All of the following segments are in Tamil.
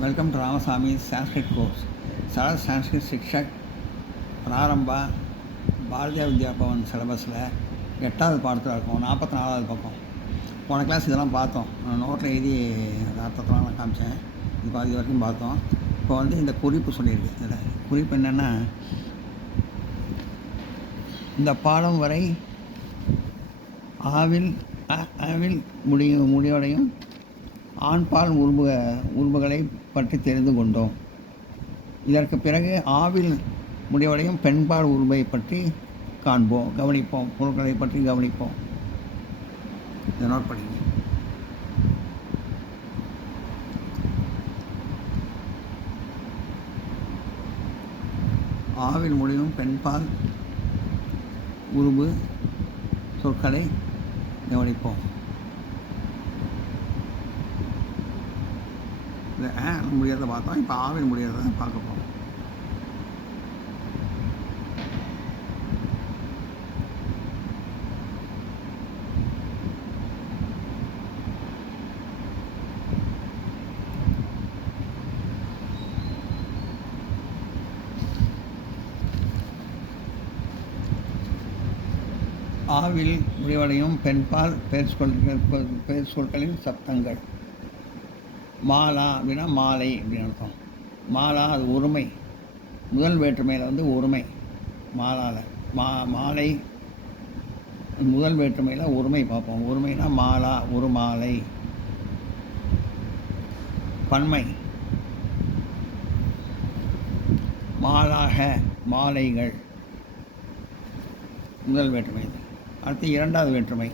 Welcome to Ramaswamy Sanskrit course सरल संस्कृत शिक्षक प्रारंभ பாரதியார் வித்யா பவன் சிலபஸில் 8வது பாடத்தில் இருக்கும் 44வது பக்கம். போன கிளாஸ் இதெல்லாம் பார்த்தோம். நோட்டில் எழுதி அர்த்தத்தெல்லாம் நான் காமிச்சேன். இது பாதி வரைக்கும் பார்த்தோம். இப்போ வந்து இந்த குறிப்பு சொல்லியிருக்கு. இதில் குறிப்பு என்னென்னா, இந்த பாடம் வரை ஆவில் முடிவடையும் ஆண்பால் உறுப்புகளை பற்றி தெரிந்து கொண்டோம். இதற்கு பிறகு ஆவில் முடிவடையும் பெண்பால் உறுப்பை பற்றி கவனிப்போம். பொருட்களை பற்றி கவனிப்போம். இதை நோட் பண்ணிங்க. ஆவில் முடியும் பெண்பால் உறுப்பு சொற்களை கவனிப்போம். முடியாத பார்த்தோம். இப்போ ஆவில் முடியாத பார்க்க போகிறோம். ஆவில் முடிவடையும் பெண்பால் பெயர் சொற்களின் சப்தங்கள். மாலா அப்படின்னா மாலை அப்படின்னு அர்த்தம். மாலா அது ஒருமை. முதல் வேற்றுமையில் வந்து ஒருமை. மாலாவில் மாலை முதல் வேற்றுமையில் ஒருமை பார்ப்போம். ஒருமைனா மாலா ஒரு மாலை. பன்மை மாலாக மாலைகள் முதல் வேற்றுமை. அடுத்து இரண்டாவது வேற்றுமை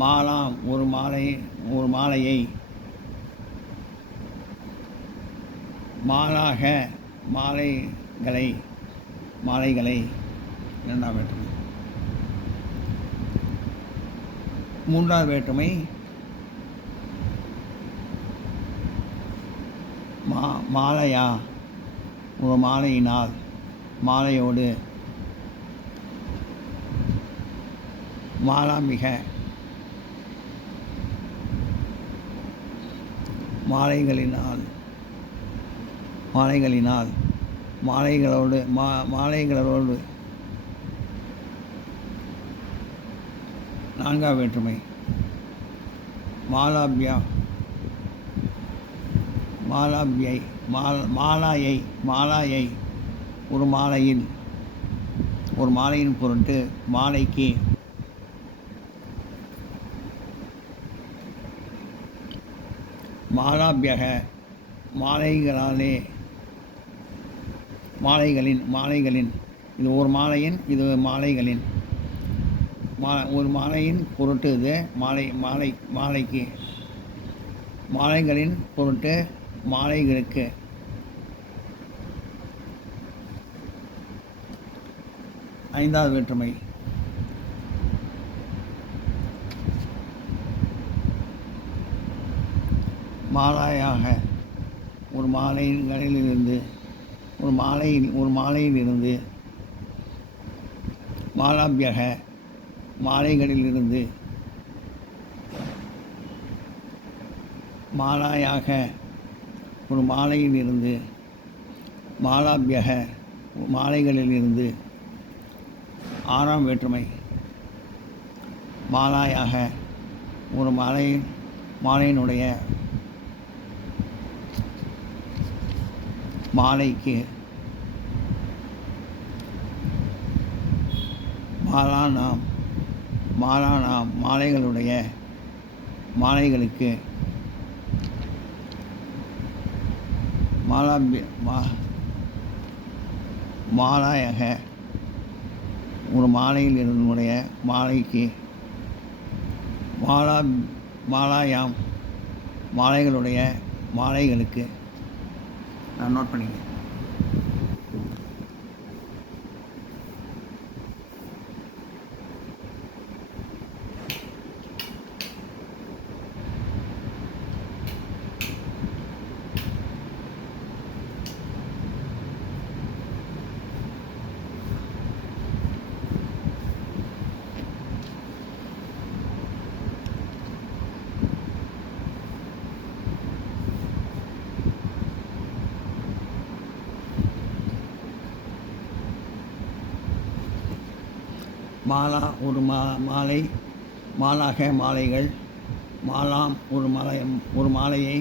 மாலாம் ஒரு மாலையை. மாலாக மாலைகளை இரண்டாவது வேற்றுமை. மூன்றாவது வேற்றுமை மாலையா ஒரு மாலையினால் மாலையோடு. மாலாமிக மாலைகளினால் மாலைகளோடு. நான்காவது வேற்றுமை மாலாயை ஒரு மாலையின் பொருட்டு மாலைக்கு. மாலாபியக மாலைகளின் இது ஒரு மாலையின் இது மாலைகளின் ஒரு மாலையின் பொருட்டு இது மாலைக்கு. மாலைகளின் பொருட்டு மாலைகளுக்கு. ஐந்தாவது வேற்றுமை மாலையாக ஒரு மாலையிலிருந்து மாலாபியக மாலைகளிலிருந்து. மாலாயாக ஒரு மாலையிலிருந்து மாலாபியக மாலைகளிலிருந்து. ஆறாம் வேற்றுமை மாலாயாக ஒரு மாலையினுடைய மாலைக்கு. மாலானாம் மாலைகளுடைய மாலைகளுக்கு. மாலாயாக ஒரு மாலையில் இருந்துடைய மாலைக்கு. மாலாயாம் மாலைகளுடைய மாலைகளுக்கு. நான் நோட் பண்ணிங்க. மாலா ஒரு மாலை, மாலாக மாலைகள், மாலாம் ஒரு மாலையை,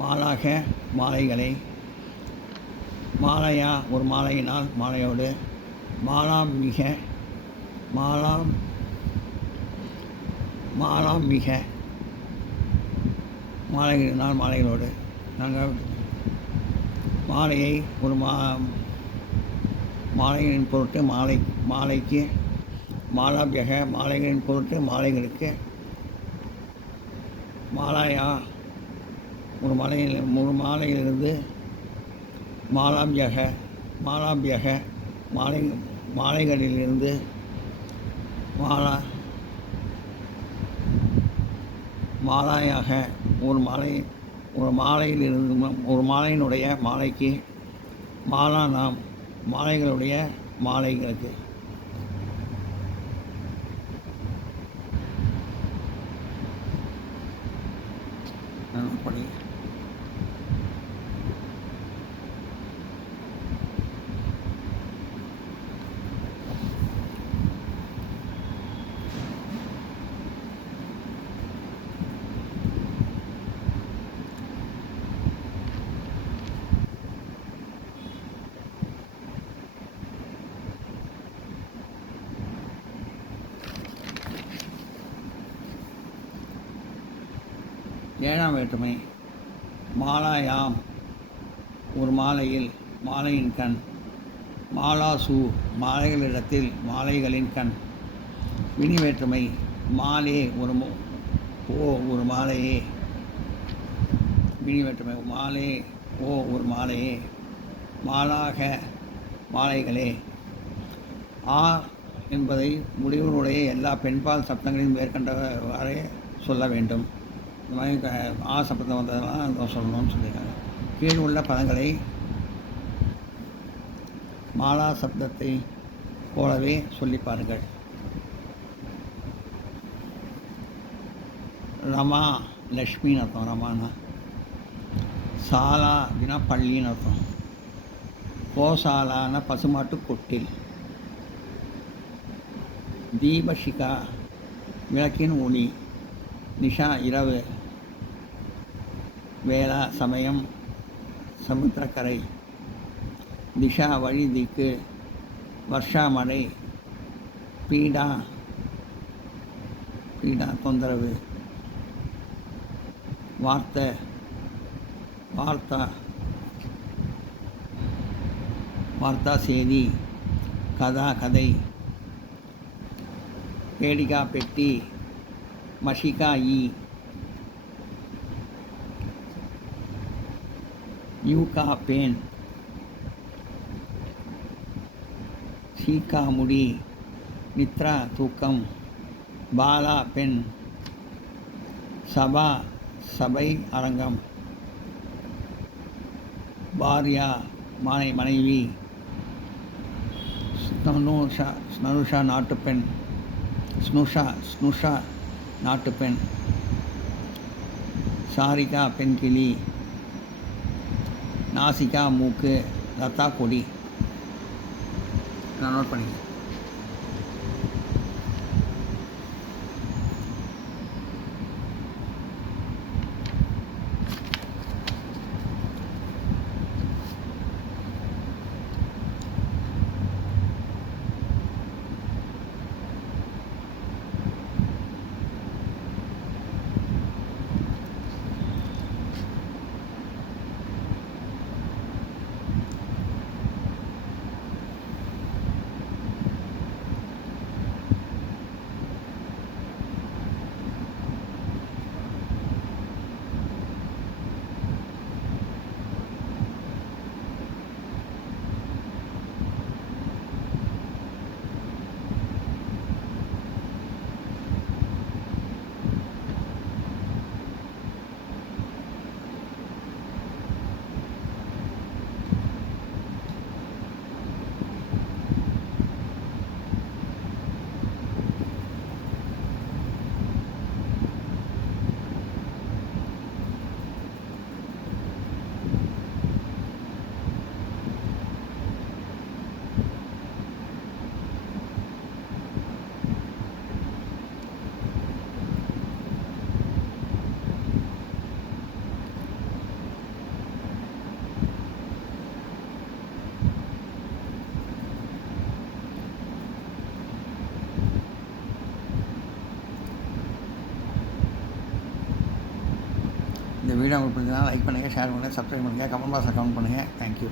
மாலாக மாலைகளை, மாலையா ஒரு மாலையினால் மாலையோடு, மாலாம் மிக மாலாம் மிக மாலைகளினால் மாலைகளோடு. நாங்கள் மாலையை ஒரு மாலைகளின் பொருட்டு மாலைக்கு, மாலாபியக மாலைகளின் பொருட்டு மாலைகளுக்கு, மாலாயா ஒரு மாலையிலிருந்து, மாலாபியக மாலைகளிலிருந்து, மாலாயாக ஒரு மாலையிலிருந்து ஒரு மாலையினுடைய மாலைக்கு, மாலா நாம் மாலைகளுடைய மாலைகளுக்கு. அப்படி ஏழாம் வேற்றுமை. மாலாயாம் ஒரு மாலையில் மாலையின் கண், மாலாசு மாலைகளிடத்தில் மாலைகளின் கண். வினி வேற்றுமை. மாலே ஒரு மாலையே. வினி வேற்றுமை. மாலே ஒரு மாலையே, மாலாக மாலைகளே. ஆ என்பதை முடிவுடைய எல்லா பெண்பால் சப்தங்களையும் மேற்கண்டவாறே சொல்ல வேண்டும். இந்த மாதிரி ஆ சப்தம் வந்ததெல்லாம் சொல்லணும்னு சொல்லியிருக்காங்க. கீழ் உள்ள பதங்களை மாலா சப்தத்தை போலவே சொல்லி பாருங்கள். ரமா லக்ஷ்மின்னு அர்த்தம். ரமானா சாலா அப்படின்னா பள்ளின்னு அர்த்தம். கோசாலான பசுமாட்டு கொட்டில். தீபஷிகா விளக்கின் ஒளி. நிஷா இரவு. வேளா சமயம். சமுத்திரக்கரை. திஷா வழி திக்கு. வர்ஷா மழை. பீடா தொந்தரவு. வார்த்தா செய்தி. கதை. பேடிகா பெட்டி. மஷிகா யூகா பேன். சீகா முடி. நித்ரா தூக்கம். பாலா பெண். சபை அரங்கம். பாரியா மனைவி. ஸ்னுஷா நாட்டுப்பெண். ஸ்னுஷா நாட்டுப்பெண். சாரிகா பெண்கிளி. நாசிகா மூக்கு. லதா கொடி. நான் நோட் பண்ணிக்கிறேன். இந்த வீடியோ உங்களுக்கு பிடிச்சதுனா லைக் பண்ணுங்கள், ஷேர் பண்ணுங்கள், சப்ஸ்கிரைப் பண்ணுங்கள், கமெண்ட் பாக்ஸில் கமெண்ட் பண்ணுங்கள். தேங்க்யூ.